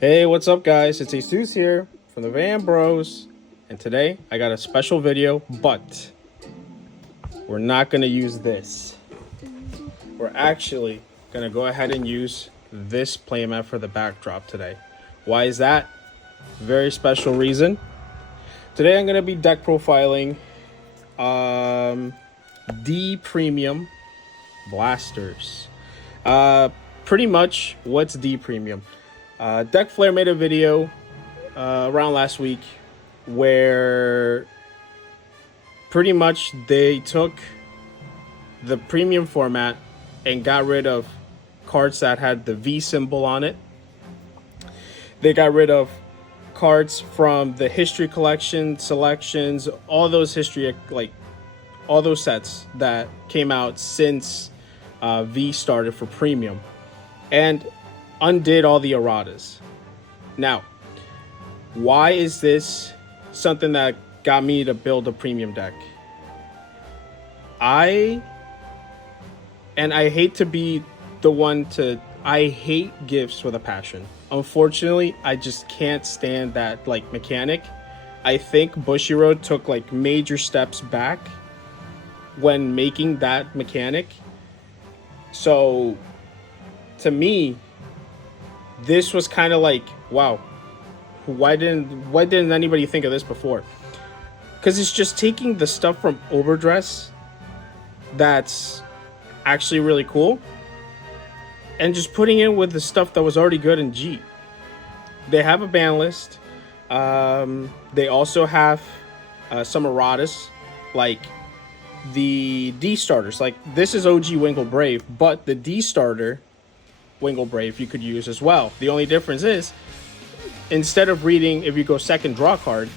Hey, what's up, guys? It's Jesus here from the Van Bros, and today I got a special video, but we're not going to use this. We're actually going to go ahead and use this playmat for the backdrop today. Why is that? Very special reason. Today I'm going to be deck profiling D Premium Blasters. Pretty much, what's D Premium? Deck Flare made a video around last week where pretty much they took the premium format and got rid of cards that had the V symbol on it. They got rid of cards from the history collection, selections, all those history, like all those sets that came out since V started for premium, and undid all the erratas. Now, why is this something that got me to build a premium deck? I hate to be the one to, I hate gifts with a passion. Unfortunately, I just can't stand that mechanic. I think Bushiroad took major steps back when making that mechanic. So to me, this was kind of wow, why didn't anybody think of this before? Because it's just taking the stuff from Overdress that's actually really cool and just putting it with the stuff that was already good in G. They have a ban list. They also have some erratas, like the D starters. Like, this is OG Wingle Brave, but the D starter Wingle Brave you could use as well. The only difference is, instead of reading if you go second, draw a card,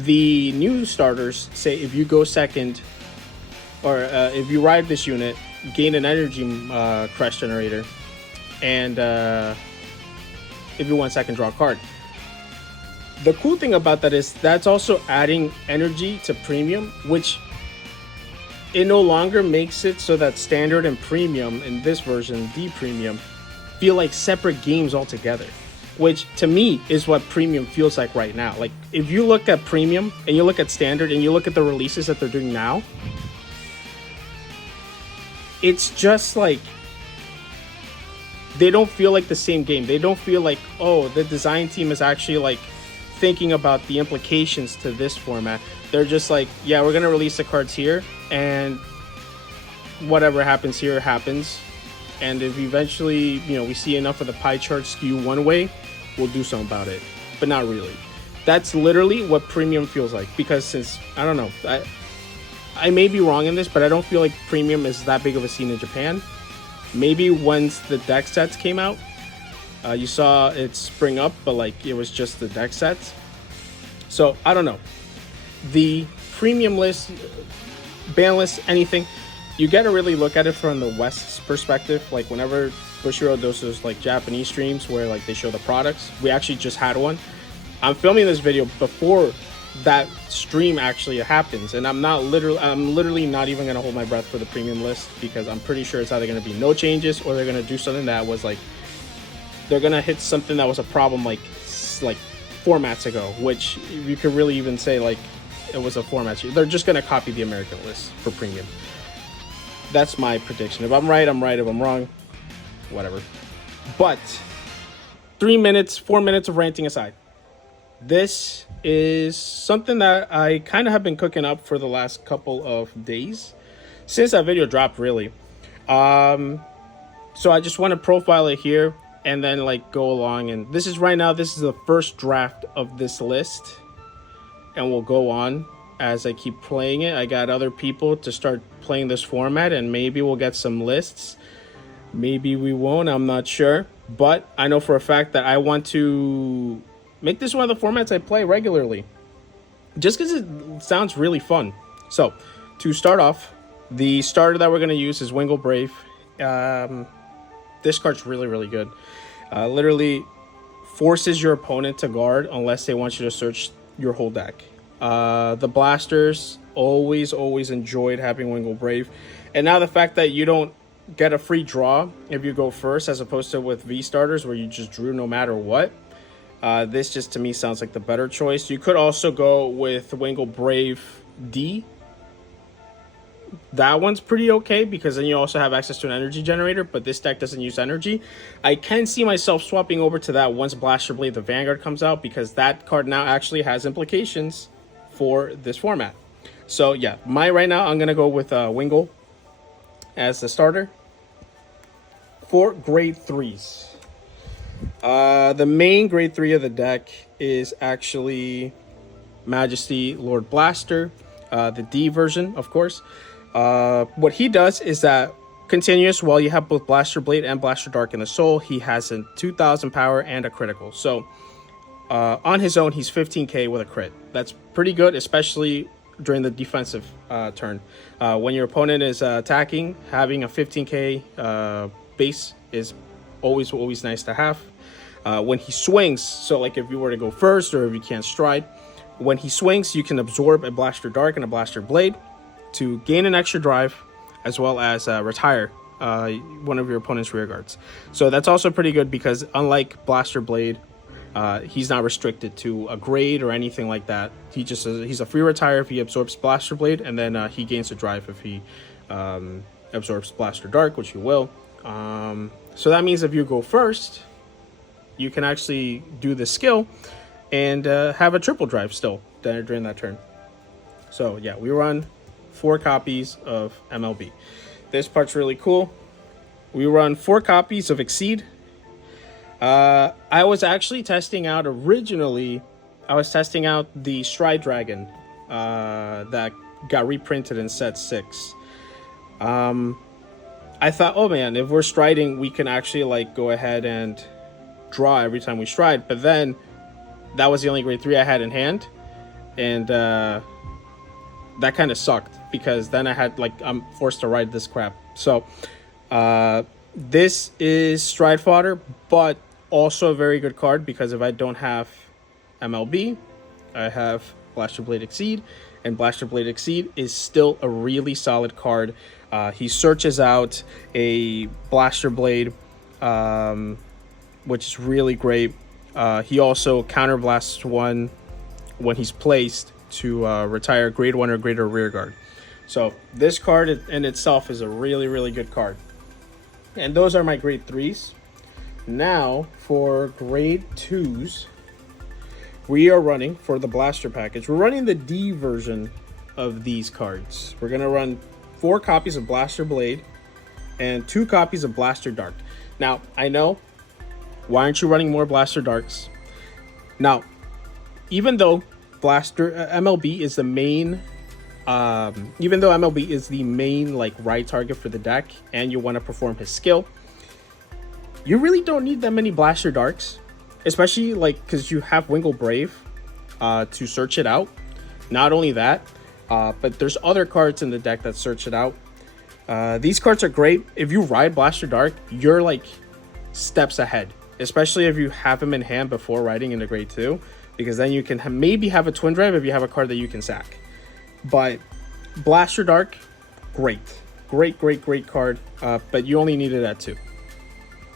the new starters say if you go second, or if you ride this unit, gain an energy crest generator, and if you want second, draw a card. The cool thing about that is that's also adding energy to premium, which it no longer makes it so that standard and premium in this version, D Premium, feel like separate games altogether, which to me is what premium feels like right now. Like, if you look at premium and you look at standard and you look at the releases that they're doing now, it's just like they don't feel like the same game. They don't feel like, oh, the design team is actually thinking about the implications to this format. They're just like, yeah, we're gonna release the cards here, and whatever happens here happens. And if eventually, we see enough of the pie chart skew one way, we'll do something about it. But not really. That's literally what premium feels like. Because since, I don't know, I may be wrong in this, but I don't feel like premium is that big of a scene in Japan. Maybe once the deck sets came out, you saw it spring up, but it was just the deck sets. So I don't know. The premium list, ban list, anything, you got to really look at it from the West's perspective. Like, whenever Bushiroad does those Japanese streams where they show the products, we actually just had one. I'm filming this video before that stream actually happens, and I'm literally not even gonna hold my breath for the premium list, because I'm pretty sure it's either gonna be no changes or they're gonna do something that was they're gonna hit something that was a problem like formats ago, which you could really even say it was a format. They're just gonna copy the American list for premium. That's my prediction. If I'm right, I'm right. If I'm wrong, whatever. But 4 minutes of ranting aside, this is something that I kind of have been cooking up for the last couple of days since that video dropped, really. So I just want to profile it here and then go along. And this is the first draft of this list, and we'll go on as I keep playing it. I got other people to start playing this format, and maybe we'll get some lists. Maybe we won't, I'm not sure. But I know for a fact that I want to make this one of the formats I play regularly, just because it sounds really fun. So, to start off, the starter that we're going to use is Wingle Brave. This card's really, really good. Literally forces your opponent to guard unless they want you to search your whole deck. The blasters, always enjoyed having Wingle Brave. And now the fact that you don't get a free draw if you go first, as opposed to with V starters where you just drew no matter what, This just to me sounds like the better choice. You could also go with Wingle Brave D. That one's pretty okay because then you also have access to an energy generator, but this deck doesn't use energy. I can see myself swapping over to that once Blaster Blade the Vanguard comes out, because that card now actually has implications for this format. So yeah, right now I'm gonna go with Wingle as the starter. For grade 3s, the main grade 3 of the deck is actually Majesty Lord Blaster, the D version, of course. What he does is that continuous, while you have both Blaster Blade and Blaster Dark in the soul, he has a 2000 power and a critical. So on his own, he's 15k with a crit. That's pretty good, especially during the defensive turn. When your opponent is attacking, having a 15k base is always nice to have. When he swings, so like if you were to go first or if you can't stride, when he swings, you can absorb a Blaster Dark and a Blaster Blade to gain an extra drive, as well as retire one of your opponent's rear guards. So that's also pretty good because unlike Blaster Blade, he's not restricted to a grade or anything like that. He's a free retire if he absorbs Blaster Blade, and then he gains a drive if he absorbs Blaster Dark, which he will. So that means if you go first, you can actually do the skill and have a triple drive still during that turn. So yeah, we run 4 copies of MLB. This part's really cool. We run 4 copies of Exceed. I was actually testing out originally, I was testing out the Stride Dragon that got reprinted in set 6. I thought, oh man, if we're striding, we can actually like go ahead and draw every time we stride. But then that was the only grade 3 I had in hand, and that kind of sucked because then I had I'm forced to ride this crap. So this is Stride Fodder, but also a very good card because if I don't have MLB, I have Blaster Blade Exceed, and Blaster Blade Exceed is still a really solid card. He searches out a Blaster Blade, which is really great. He also counterblasts one when he's placed to retire grade 1 or greater rear guard. So this card in itself is a really good card. And those are my grade 3s. Now for grade 2s, we are running for the Blaster package. We're running the D version of these cards. We're going to run 4 copies of Blaster Blade and 2 copies of Blaster Dark. Now, I know, why aren't you running more Blaster Darks? Now, even though MLB is the main, like ride target for the deck, and you want to perform his skill, you really don't need that many Blaster Darks, especially because you have Wingle Brave to search it out. Not only that, but there's other cards in the deck that search it out. These cards are great. If you ride Blaster Dark, you're steps ahead, especially if you have him in hand before riding into grade 2, because then you can maybe have a twin drive if you have a card that you can sack. But Blaster Dark, great card, but you only need it at 2.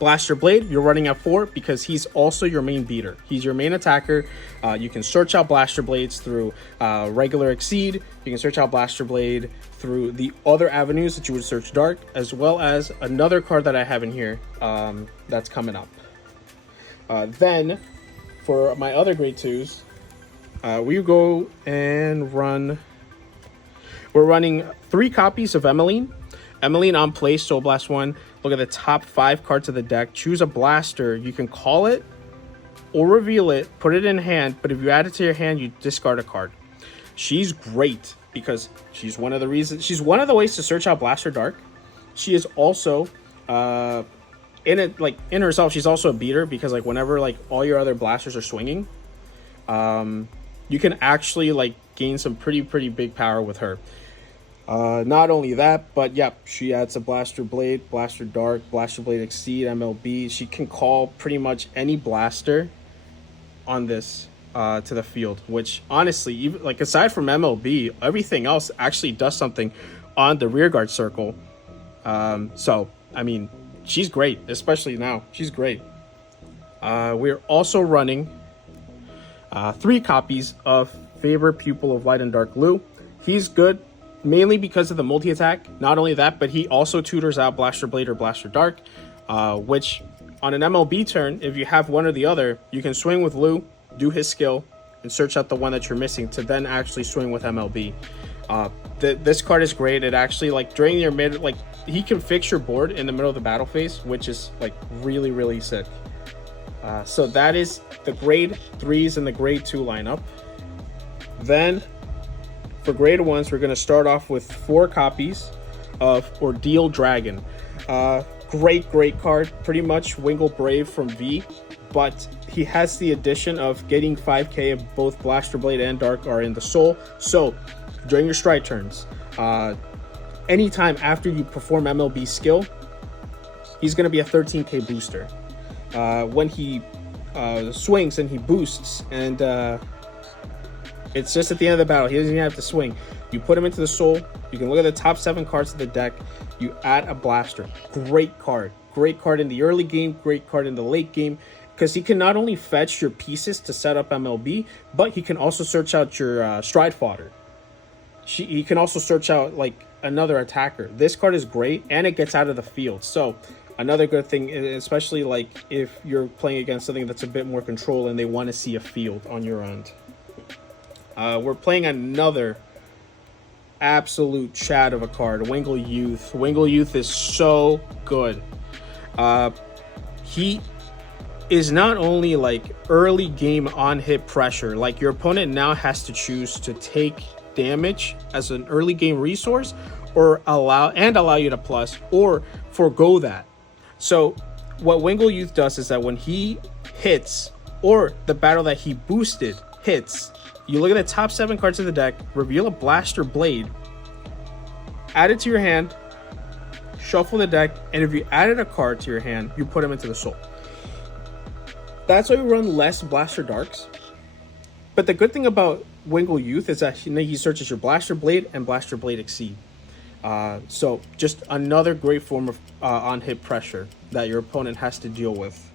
Blaster Blade, you're running at 4 because he's also your main beater. He's your main attacker. You can search out Blaster Blades through regular Exceed. You can search out Blaster Blade through the other avenues that you would search Dark, as well as another card that I have in here that's coming up. Then, for my other grade 2s, we go and run... We're running 3 copies of Emmeline. Emmeline on play, Soul Blast 1. Look at the top 5 cards of the deck. Choose a blaster. You can call it or reveal it, put it in hand, but if you add it to your hand, you discard a card. She's great because she's one of the ways to search out Blaster Dark. She is also in herself, she's also a beater because whenever all your other blasters are swinging, you can actually gain some pretty big power with her. Not only that, but yep, she adds a Blaster Blade, Blaster Dark, Blaster Blade Exceed, MLB. She can call pretty much any blaster on this to the field, which honestly, even aside from MLB, everything else actually does something on the rear guard circle. So I mean, she's great, especially now. She's great. We're also running 3 copies of Favorite Pupil of Light and Dark Lu. He's good mainly because of the multi-attack. Not only that, but he also tutors out Blaster Blade or Blaster Dark, which on an MLB turn, if you have one or the other, you can swing with Lu, do his skill, and search out the one that you're missing to then actually swing with MLB. This card is great. It actually, like, during your mid, like, he can fix your board in the middle of the battle phase, which is, like, really, really sick. So that is the grade 3s and the grade 2 lineup. Then for grade 1s, we're going to start off with 4 copies of Ordeal Dragon. Great card, pretty much Wingull Brave from V, but he has the addition of getting 5k if both Blaster Blade and Dark are in the soul. So during your stride turns, anytime after you perform MLB skill, he's going to be a 13k booster. When he swings and he boosts, and it's just at the end of the battle, he doesn't even have to swing. You put him into the soul, you can look at the top 7 cards of the deck, you add a blaster. Great card in the early game, great card in the late game, because he can not only fetch your pieces to set up MLB, but he can also search out your stride fodder. He can also search out like another attacker. This card is great, and it gets out of the field. So another good thing, especially like if you're playing against something that's a bit more control and they want to see a field on your end. We're playing another absolute chat of a card, Wingull Youth. Wingull Youth is so good. He is not only like early game on hit pressure, like your opponent now has to choose to take damage as an early game resource or allow you to plus or forego that. So what Wingull Youth does is that when he hits or the battle that he boosted hits, you look at the top 7 cards of the deck, reveal a Blaster Blade, add it to your hand, shuffle the deck, and if you added a card to your hand, you put him into the soul. That's why we run less Blaster Darks. But the good thing about Wingull Youth is that he searches your Blaster Blade and Blaster Blade Exceed. So just another great form of on-hit pressure that your opponent has to deal with.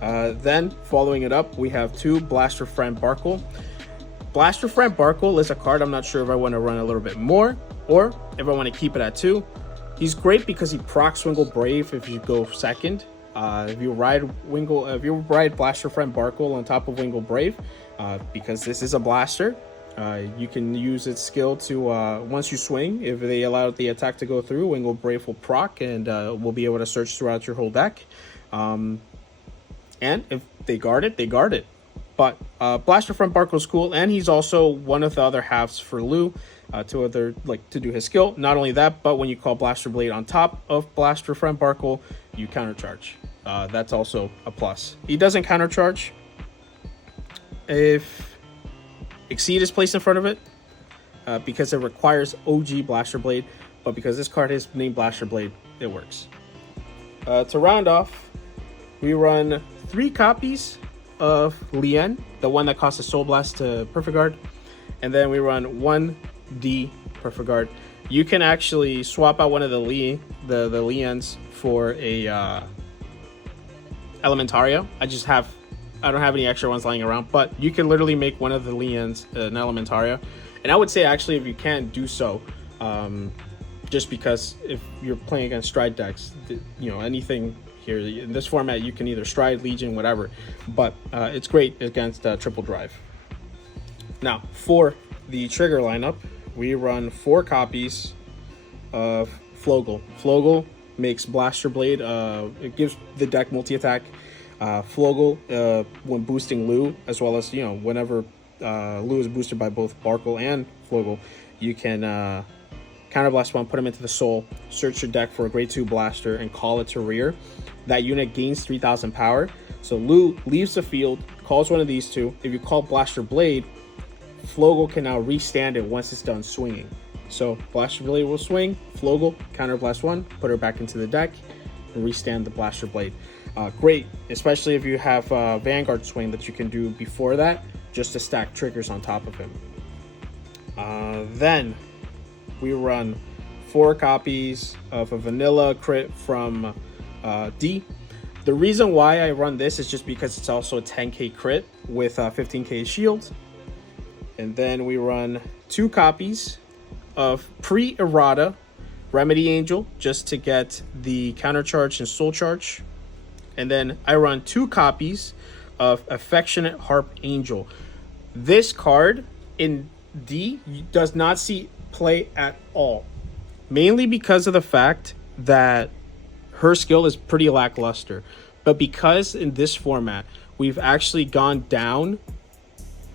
Then following it up, we have 2 Blaster Friend Barkle. Blaster Friend Barkle is a card I'm not sure if I want to run a little bit more or if I want to keep it at 2. He's great because he procs Wingull Brave if you go second. If you ride Blaster Friend Barkle on top of Wingull Brave, because this is a blaster, you can use its skill to once you swing, if they allow the attack to go through, Wingull Brave will proc and will be able to search throughout your whole deck. And if they guard it, they guard it. But Blaster Friend Barkle is cool, and he's also one of the other halves for Lu to do his skill. Not only that, but when you call Blaster Blade on top of Blaster Friend Barkle, you countercharge. That's also a plus. He doesn't countercharge if Exceed is placed in front of it, because it requires OG Blaster Blade, but because this card is named Blaster Blade, it works. To round off, we run 3 copies of Lien, the one that costs a Soul Blast to Perfect Guard, and then we run 1D Perfect Guard. You can actually swap out one of the Liens for a Elementario. I don't have any extra ones lying around, but you can literally make one of the Liens an Elementario. And I would say actually if you can't do so, just because if you're playing against Stride decks, anything here in this format, you can either Stride, Legion, whatever, but it's great against Triple Drive. Now, for the trigger lineup, we run 4 copies of Flogel. Flogel makes Blaster Blade, it gives the deck multi-attack. Flogel, when boosting Lu, as well as, whenever Lu is boosted by both Barkle and Flogel, you can counterblast one, put him into the soul, search your deck for a grade 2 blaster, and call it to rear. That unit gains 3,000 power. So Lu leaves the field, calls one of these 2. If you call Blaster Blade, Flogel can now restand it once it's done swinging. So Blaster Blade will swing, Flogel, counterblast 1, put her back into the deck, and restand the Blaster Blade. Great, especially if you have Vanguard swing that you can do before that, just to stack triggers on top of him. Then we run 4 copies of a vanilla crit from D. The reason why I run this is just because it's also a 10k crit with 15k shield. And then we run 2 copies of pre-errata Remedy Angel just to get the counter charge and soul charge. And then I run 2 copies of Affectionate Harp Angel. This card in D does not see play at all, mainly because of the fact that her skill is pretty lackluster. But because in this format we've actually gone down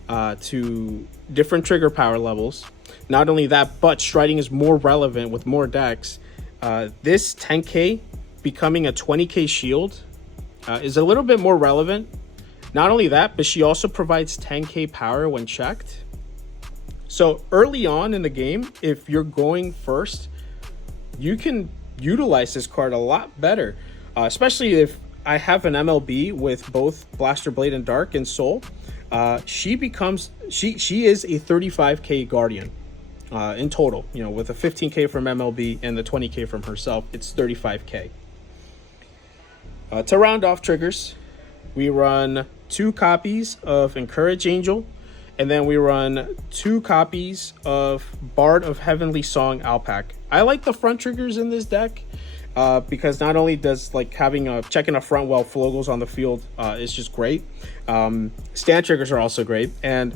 to different trigger power levels, not only that, but striding is more relevant with more decks. This 10k becoming a 20k shield is a little bit more relevant. Not only that, but she also provides 10k power when checked. So early on in the game, if you're going first, you can utilize this card a lot better, especially if I have an MLB with both Blaster Blade and Dark and Soul. She is a 35k Guardian in total, you know, with a 15k from MLB and the 20k from herself. It's 35k. To round off triggers, we run 2 copies of Encourage Angel, and then we run 2 copies of Bard of Heavenly Song Alpac. I like the front triggers in this deck because not only does like checking a front while Flogel's on the field is just great. Stand triggers are also great, and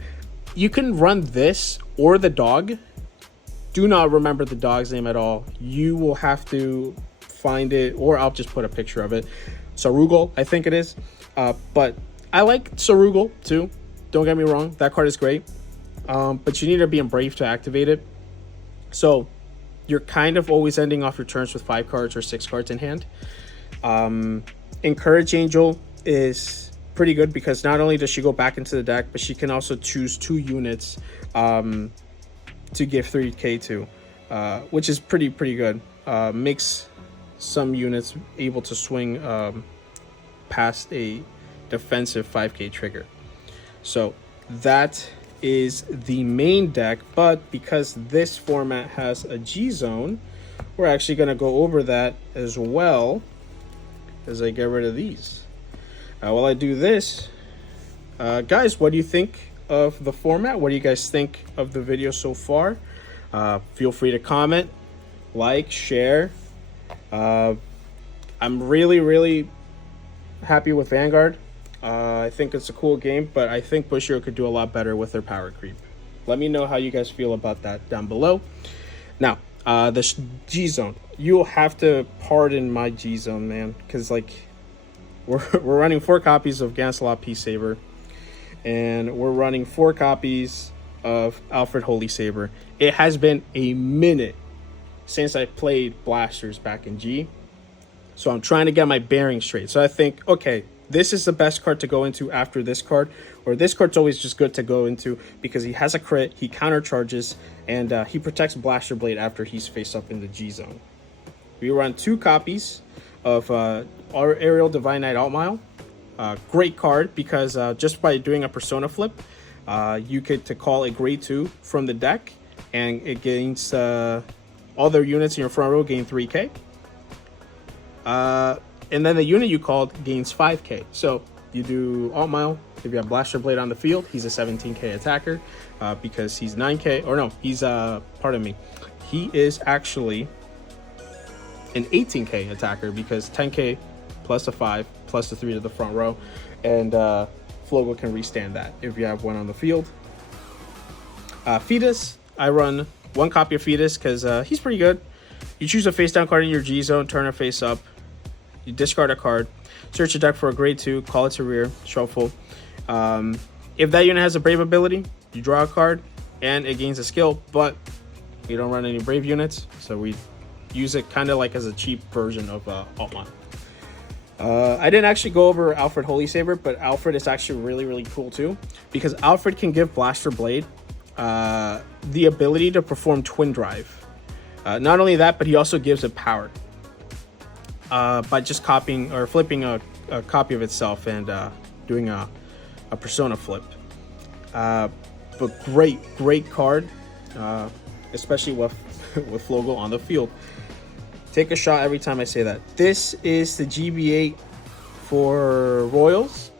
you can run this or the dog. Do not remember the dog's name at all. You will have to find it, or I'll just put a picture of it. Sarugal, I think it is. But I like Sarugal too. Don't get me wrong, that card is great. But you need to be in Brave to activate it. So you're kind of always ending off your turns with 5 cards or 6 cards in hand. Encourage Angel is pretty good because not only does she go back into the deck, but she can also choose 2 units to give 3k to, which is pretty good. Makes some units able to swing past a defensive 5k trigger. So that is the main deck, but because this format has a G zone, we're actually going to go over that as well as I get rid of these. While I do this, guys, what do you think of the format? What do you guys think of the video so far? Feel free to comment, like, share. I'm really happy with Vanguard. I think it's a cool game, but I think Bushido could do a lot better with their power creep. Let me know how you guys feel about that down below. Now, the G zone. You'll have to pardon my G zone, man, because like we're running 4 copies of Gancelot Peace Saber, and we're running 4 copies of Alfred Holy Saber. It has been a minute since I played Blasters back in G, so I'm trying to get my bearings straight. So I think, okay, this is the best card to go into after this card, or this card's always just good to go into because he has a crit, he counter charges, and he protects Blaster Blade after he's face up in the G zone. We run 2 copies of our Aerial Divine Knight Altmile. Great card because just by doing a Persona flip, you get to call a grade 2 from the deck, and it gains all their units in your front row gain 3k. And then the unit you called gains 5k. So you do Altmile. If you have Blaster Blade on the field, he's a 17k attacker because he's 9k. Or no, he's pardon me. He is actually an 18k attacker because 10k plus a 5 plus the 3 to the front row, and Flogel can restand that if you have one on the field. Fetus, I run 1 copy of Fetus because he's pretty good. You choose a face down card in your G zone, turn it face up. You discard a card, search your deck for a grade 2, call it to rear, shuffle. If that unit has a Brave ability, you draw a card and it gains a skill, but we don't run any Brave units, so we use it kind of like as a cheap version of Altmile. I didn't actually go over Alfred Holy Saber, but Alfred is actually really cool too, because Alfred can give Blaster Blade the ability to perform Twin Drive. Not only that, but he also gives it power by just copying or flipping a copy of itself and doing a Persona flip. But great card, especially with Flogel on the field. Take a shot every time I say that. This is the GB8 for Royals,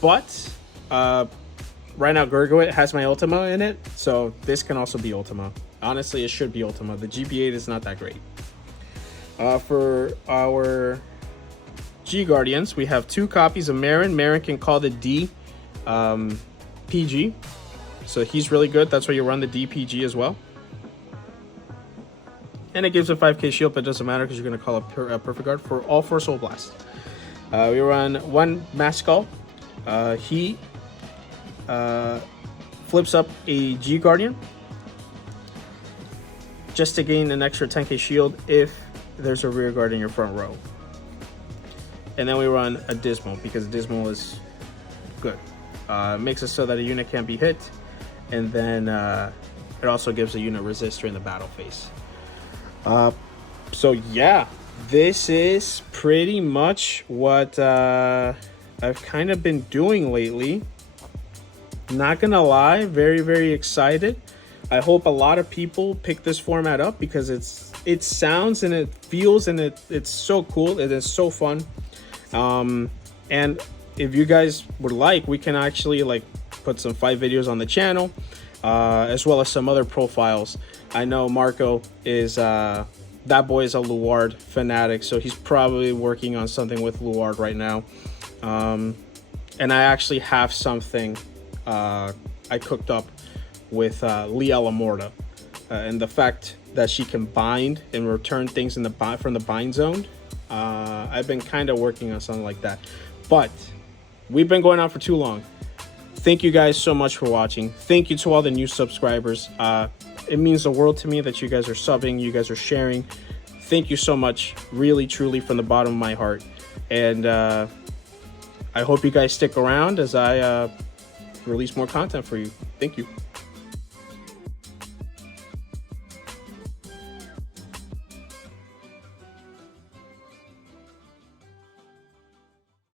but right now Gurgwit has my Ultima in it, so this can also be Ultima. Honestly, it should be Ultima. The GB8 is not that great. For our G Guardians, we have 2 copies of Marin. Marin can call the D PG, so he's really good. That's why you run the DPG as well. And it gives a 5k shield, but it doesn't matter because you're going to call a Perfect Guard for all 4 Soul Blasts. We run 1 Maskull. He flips up a G Guardian just to gain an extra 10k shield if there's a rear guard in your front row. And then we run a Dismal because Dismal is good. Makes it so that a unit can't be hit, and then it also gives a unit resistor in the battle phase. So yeah, this is pretty much what I've kind of been doing lately. Not gonna lie, very, very excited. I hope a lot of people pick this format up because it sounds and it feels and it's so cool. It is so fun. And if you guys would like, we can actually like put some fight videos on the channel, as well as some other profiles. I know Marco is that boy is a Luard fanatic, so he's probably working on something with Luard right now. And I actually have something I cooked up with Liela Morta, and the fact that she can bind and return things in the from the bind zone. I've been kind of working on something like that, but we've been going on for too long. Thank you guys so much for watching. Thank you to all the new subscribers. It means the world to me that you guys are subbing, you guys are sharing. Thank you so much, really, truly, from the bottom of my heart. And I hope you guys stick around as I release more content for you. Thank you.